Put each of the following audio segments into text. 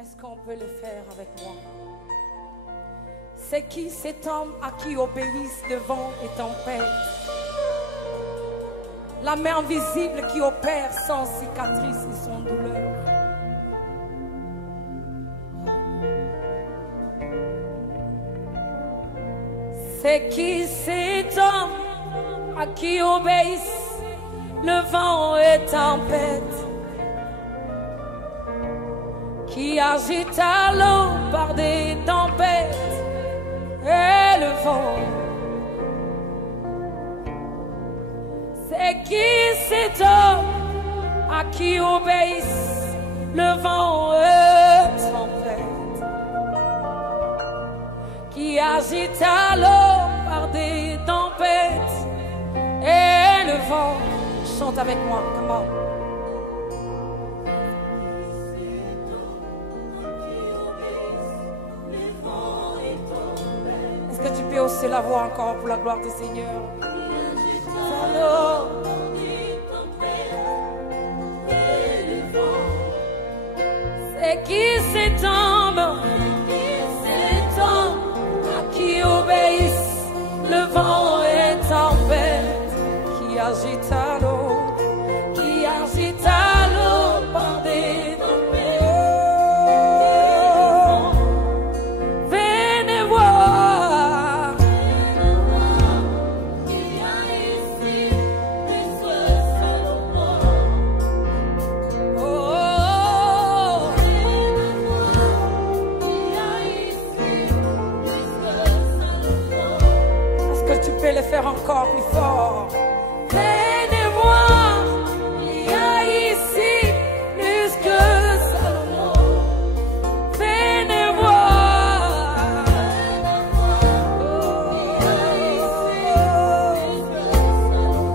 Est-ce qu'on peut le faire avec moi? C'est qui cet homme à qui obéissent le vent et tempête? La main invisible qui opère sans cicatrice et sans douleur. C'est qui cet homme à qui obéissent le vent et tempête, qui agite à l'eau par des tempêtes et le vent? C'est qui cet homme à qui obéissent le vent et tempête, qui agite à l'eau par des tempêtes et le vent? Chante avec moi, comment? Est-ce que tu peux hausser la voix encore pour la gloire du Seigneur? C'est qui cet homme à qui obéissent le vent et tempête, qui agite à l'eau, qui agite à l'eau par des tempêtes? Venez voir, il y a ici plus que Salomon. Oh, venez voir, il y a ici plus que Salomon. Est-ce que tu peux le faire encore plus fort? Venez voir, il y a ici plus que Salomon. Venez voir, oh, il y a ici plus que Salomon.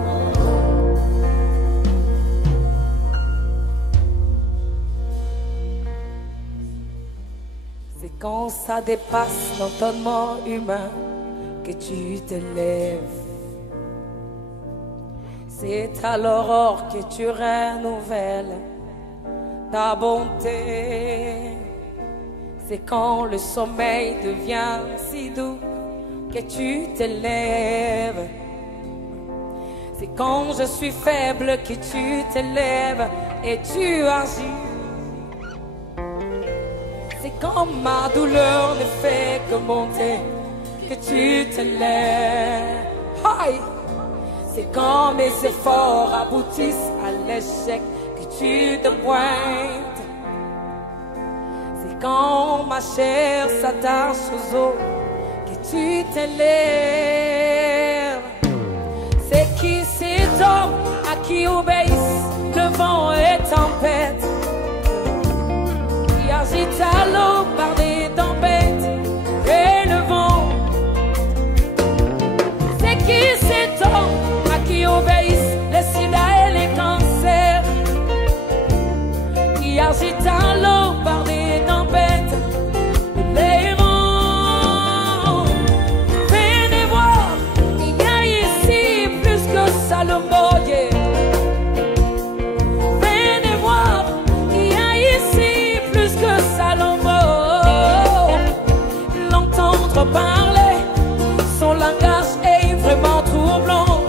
C'est quand ça dépasse l'entendement humain que tu te lèves. C'est à l'aurore que tu renouvelles ta bonté. C'est quand le sommeil devient si doux que tu te lèves. C'est quand je suis faible que tu te lèves et tu agis. C'est quand ma douleur ne fait que monter que tu te lèves. Aïe! C'est quand mes efforts aboutissent à l'échec que tu te pointes. C'est quand ma chair s'attache aux os que tu te lèves. C'est qui cet homme à qui obéissent le vent et tempête, qui agite à l'eau par des tempêtes et le vent? C'est qui cet homme qui obéissent les sida et les cancers, qui agite à l'eau par des tempêtes, les vents? Venez voir, il y a ici plus que Salomon. Yeah. Venez voir, il y a ici plus que Salomon. L'entendre parler, son langage est vraiment troublant.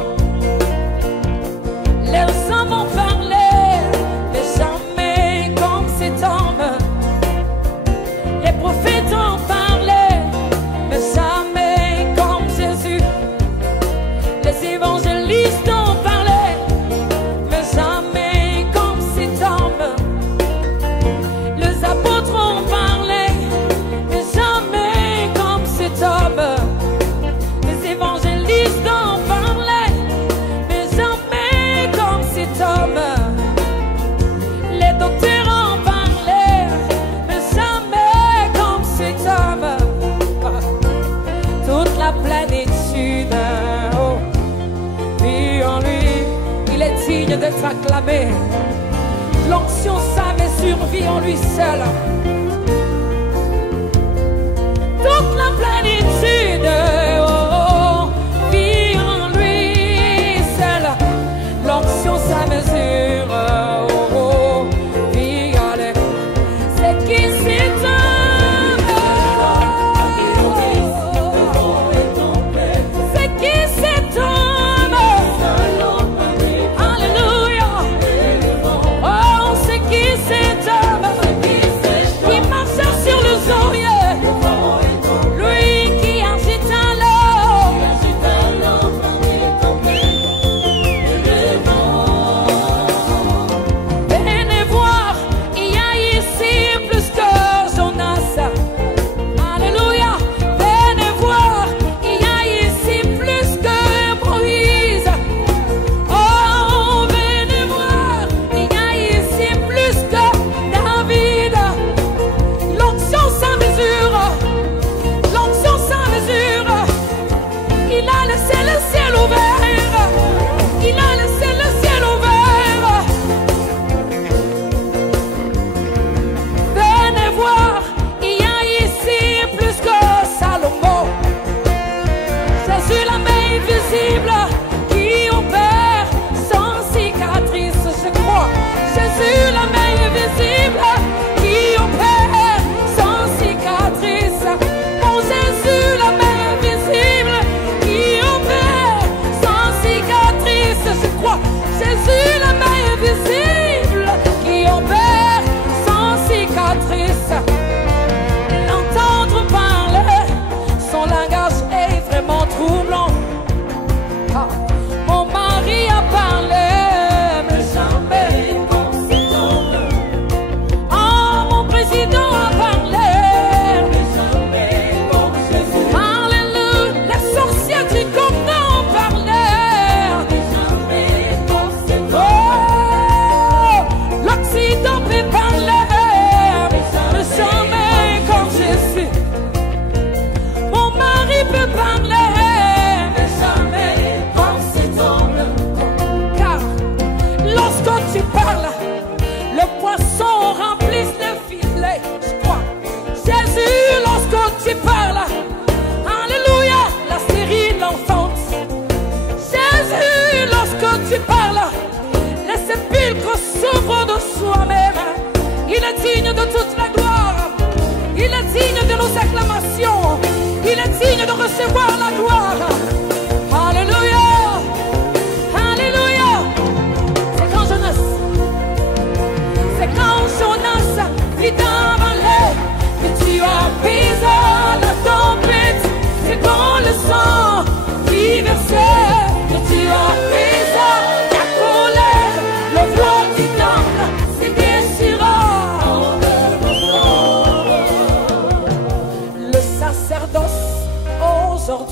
Les hommes ont parlé, mais jamais comme cet homme. Les prophètes ont parlé, mais jamais comme Jésus. Les évangélistes ont parlé, mais jamais comme cet homme. Les apôtres ont parlé, mais jamais comme cet homme. Les évangélistes ont parlé, mais jamais comme cet homme. Les docteurs ont parlé, mais jamais comme cet homme. Toute la plénitude, oh, vit en lui, il est digne d'être acclamé. L'onction, sa mesure vit en lui seul. Toute la plénitude, oh, vit en lui seul. L'onction, sa mesure, oh, vit en lui. C'est qui c'est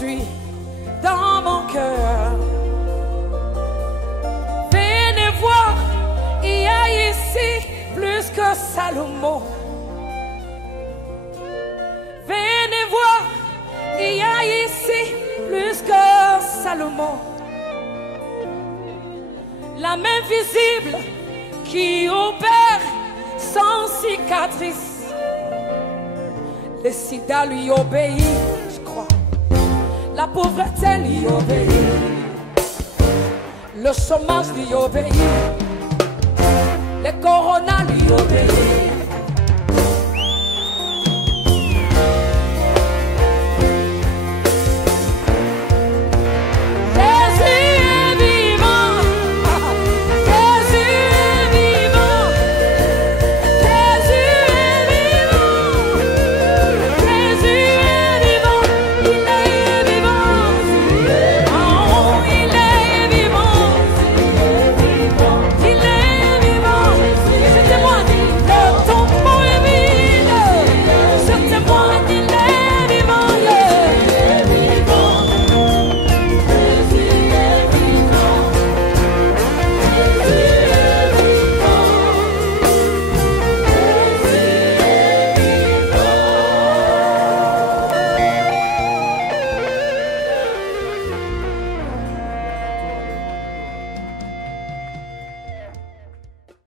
aujourd'hui dans mon cœur. Venez voir, il y a ici plus que Salomon. Venez voir, il y a ici plus que Salomon. La main visible qui opère sans cicatrice. Le sida lui obéit, je crois. La pauvreté lui obéit. Le chômage lui obéit. Le corona lui obéit.